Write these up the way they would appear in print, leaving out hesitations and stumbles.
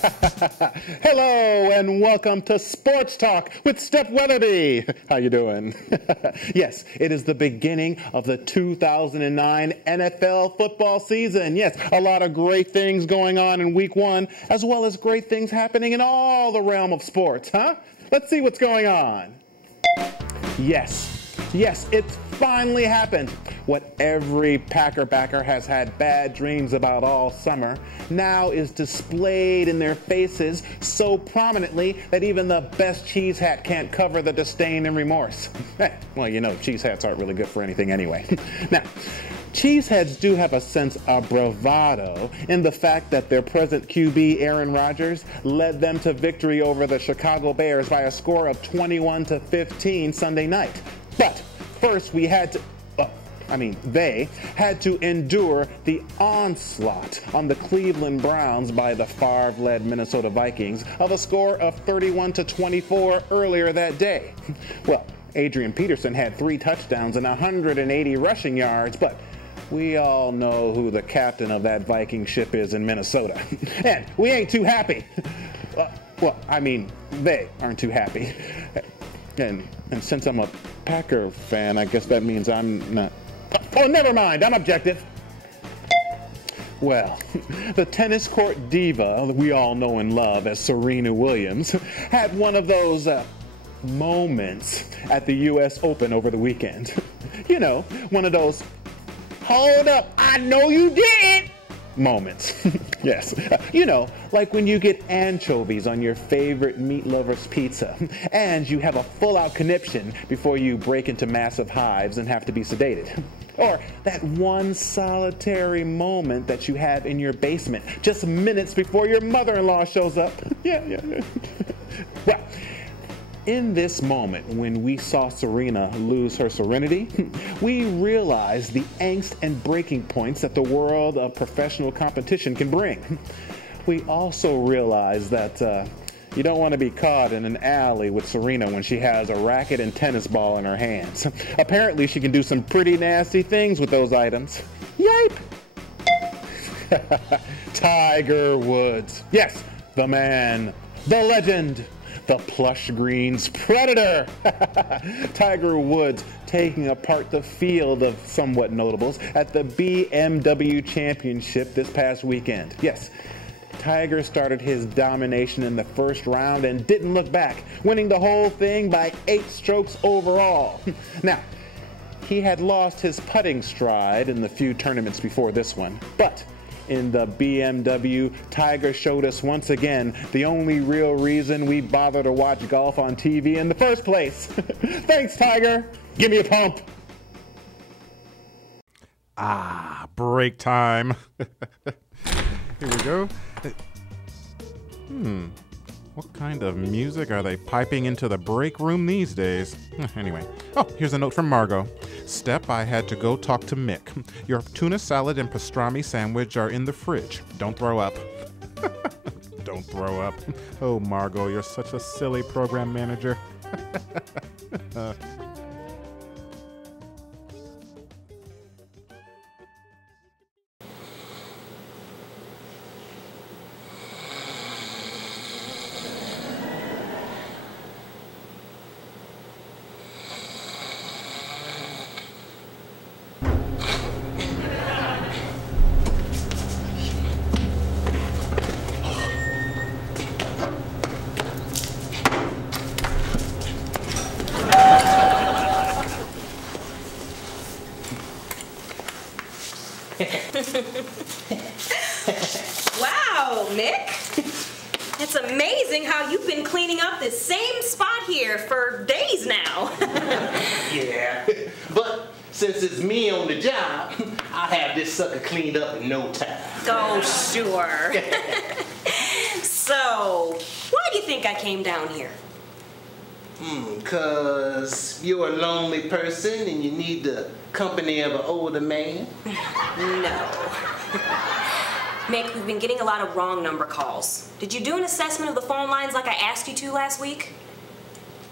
Hello and welcome to Sports Talk with Step Weatherby. How you doing? Yes, it is the beginning of the 2009 NFL football season. Yes, a lot of great things going on in week one, as well as great things happening in all the realm of sports, huh? Let's see what's going on. Yes, it's finally happened. What every Packer backer has had bad dreams about all summer now is displayed in their faces so prominently that even the best cheese hat can't cover the disdain and remorse. Well, you know, cheese hats aren't really good for anything anyway. Now, cheeseheads do have a sense of bravado in the fact that their present QB, Aaron Rodgers, led them to victory over the Chicago Bears by a score of 21-15 Sunday night. But first, they had to endure the onslaught on the Cleveland Browns by the Favre-led Minnesota Vikings of a score of 31-24 earlier that day. Well, Adrian Peterson had 3 touchdowns and 180 rushing yards, but we all know who the captain of that Viking ship is in Minnesota. And we ain't too happy. They aren't too happy. And since I'm a Packer fan, I guess that means I'm not. Oh, never mind. I'm objective. Well, the tennis court diva we all know and love as Serena Williams had one of those moments at the U.S. Open over the weekend. You know, one of those, hold up, I know you didn't moments. Yes. You know, like when you get anchovies on your favorite meat lover's pizza and you have a full-out conniption before you break into massive hives and have to be sedated. Or that one solitary moment that you have in your basement just minutes before your mother-in-law shows up. Yeah. Well, in this moment, when we saw Serena lose her serenity, we realized the angst and breaking points that the world of professional competition can bring. We also realized that you don't want to be caught in an alley with Serena when she has a racket and tennis ball in her hands. Apparently, she can do some pretty nasty things with those items. Yipe! Tiger Woods. Yes, the man, the legend, the plush greens predator. Tiger Woods taking apart the field of somewhat notables at the BMW Championship this past weekend. Yes, Tiger started his domination in the first round and didn't look back, winning the whole thing by 8 strokes overall. Now, he had lost his putting stride in the few tournaments before this one, but in the BMW, Tiger showed us once again the only real reason we bother to watch golf on TV in the first place. Thanks, Tiger. Give me a pump. Break time. Here we go. What kind of music are they piping into the break room these days? Anyway. Oh, here's a note from Margot. Step, I had to go talk to Mick. Your tuna salad and pastrami sandwich are in the fridge. Don't throw up. Don't throw up. Oh, Margot, you're such a silly program manager. Wow, Mick. It's amazing how you've been cleaning up this same spot here for days now. Yeah, but since it's me on the job, I'll have this sucker cleaned up in no time. Oh, sure. So, why do you think I came down here? 'Cause you're a lonely person and you need the company of an older man? No. Mick, we've been getting a lot of wrong number calls. Did you do an assessment of the phone lines like I asked you to last week?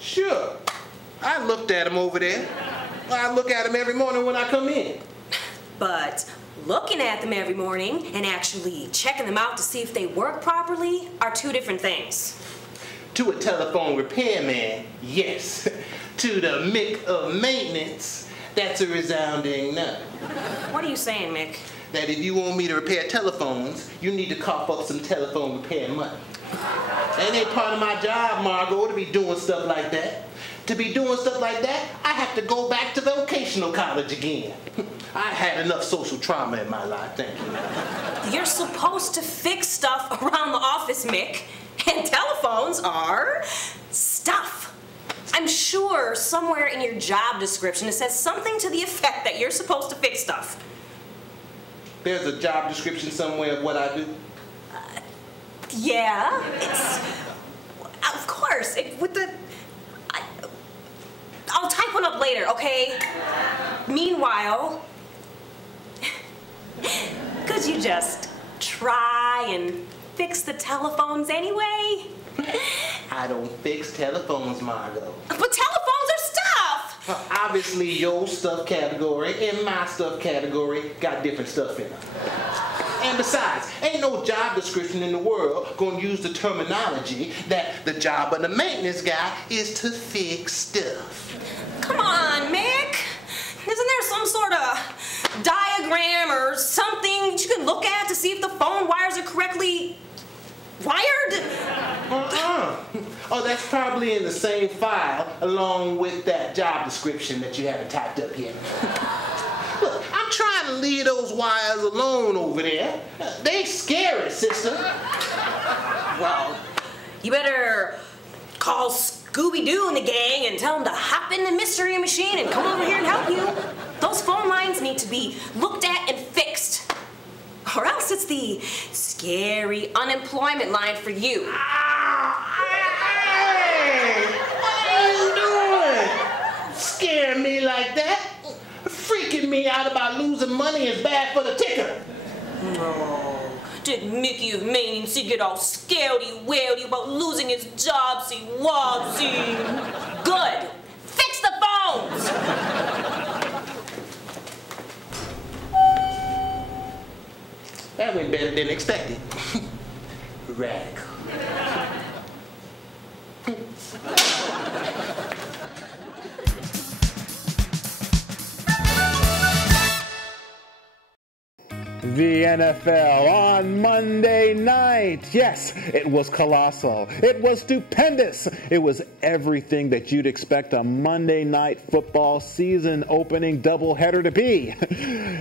Sure. I looked at them over there. I look at them every morning when I come in. But looking at them every morning and actually checking them out to see if they work properly are two different things. To a telephone repairman, yes. To the Mick of maintenance, that's a resounding no. What are you saying, Mick? That if you want me to repair telephones, you need to cough up some telephone repair money. That ain't part of my job, Margot, to be doing stuff like that. To be doing stuff like that, I have to go back to vocational college again. I had enough social trauma in my life, thank you. You're supposed to fix stuff around the office, Mick. And telephones are stuff. I'm sure somewhere in your job description it says something to the effect that you're supposed to fix stuff. There's a job description somewhere of what I do? Yeah, it's... Of course, I'll type one up later, okay? Meanwhile, could you just try and fix the telephones anyway? I don't fix telephones, Margot. But telephones are stuff! Obviously, your stuff category and my stuff category got different stuff in them. And besides, ain't no job description in the world gonna use the terminology that the job of the maintenance guy is to fix stuff. Come on, Mick. Isn't there some sort of diagram or something that you can look at to see if the phone wires are correctly wired? Oh, that's probably in the same file along with that job description that you haven't typed up yet. Look, I'm trying to leave those wires alone over there. They scary, sister. Well, you better call Scooby-Doo and the gang and tell them to hop in the mystery machine and come over here and help you. Those phone lines need to be looked at and fixed. Or else it's the scary unemployment line for you. Hey! What are you doing? Scaring me like that? Freaking me out about losing money is bad for the ticker. No. Did Mickey of Maintenance get all scaredy-wary about losing his job, see? Good. Fix the phones! That went better than expected. Radical. The NFL on Monday night. Yes, it was colossal. It was stupendous. It was everything that you'd expect a Monday night football season opening doubleheader to be,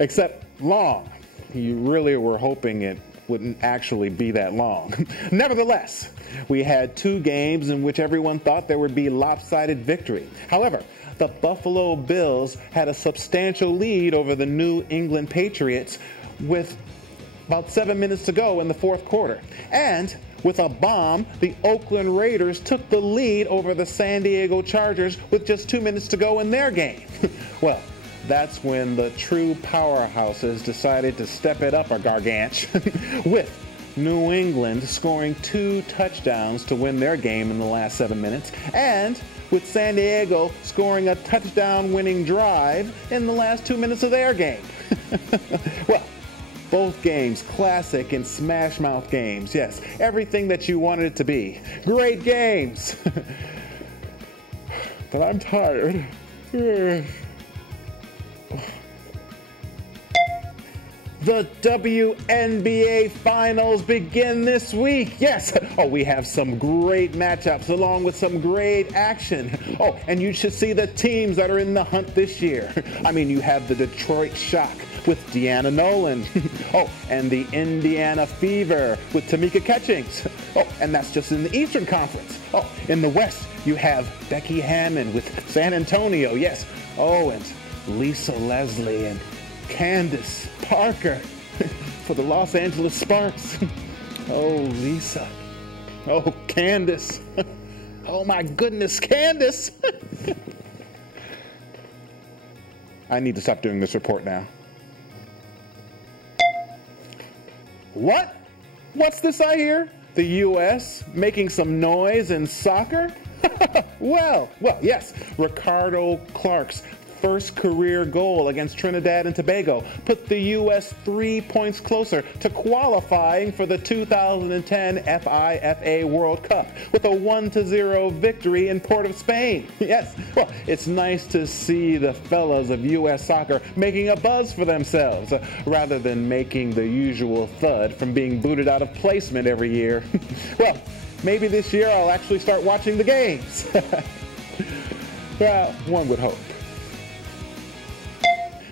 except long. You really were hoping it wouldn't actually be that long. Nevertheless, we had two games in which everyone thought there would be lopsided victory. However, the Buffalo Bills had a substantial lead over the New England Patriots with about 7 minutes to go in the fourth quarter. And with a bomb, the Oakland Raiders took the lead over the San Diego Chargers with just 2 minutes to go in their game. Well, that's when the true powerhouses decided to step it up a garganch, with New England scoring 2 touchdowns to win their game in the last 7 minutes, and with San Diego scoring a touchdown-winning drive in the last 2 minutes of their game. Well, both games classic and smash mouth games. Yes, everything that you wanted it to be. Great games. But I'm tired. The WNBA Finals begin this week. Yes. Oh, we have some great matchups along with some great action. Oh, and you should see the teams that are in the hunt this year. I mean, you have the Detroit Shock with Deanna Nolan. Oh, and the Indiana Fever with Tamika Catchings. Oh, and that's just in the Eastern Conference. Oh, in the West, you have Becky Hammond with San Antonio. Yes. Oh, and Lisa Leslie and Candace Parker for the Los Angeles Sparks. Oh, Lisa. Oh, Candace. Oh, my goodness, Candace. I need to stop doing this report now. What? What's this I hear? The U.S. making some noise in soccer? Well, yes, Ricardo Clark's first career goal against Trinidad and Tobago put the U.S. 3 points closer to qualifying for the 2010 FIFA World Cup with a 1-0 victory in Port of Spain. Yes, well, it's nice to see the fellas of U.S. soccer making a buzz for themselves rather than making the usual thud from being booted out of placement every year. Well, maybe this year I'll actually start watching the games. Well, one would hope.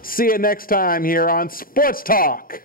See you next time here on Sports Talk.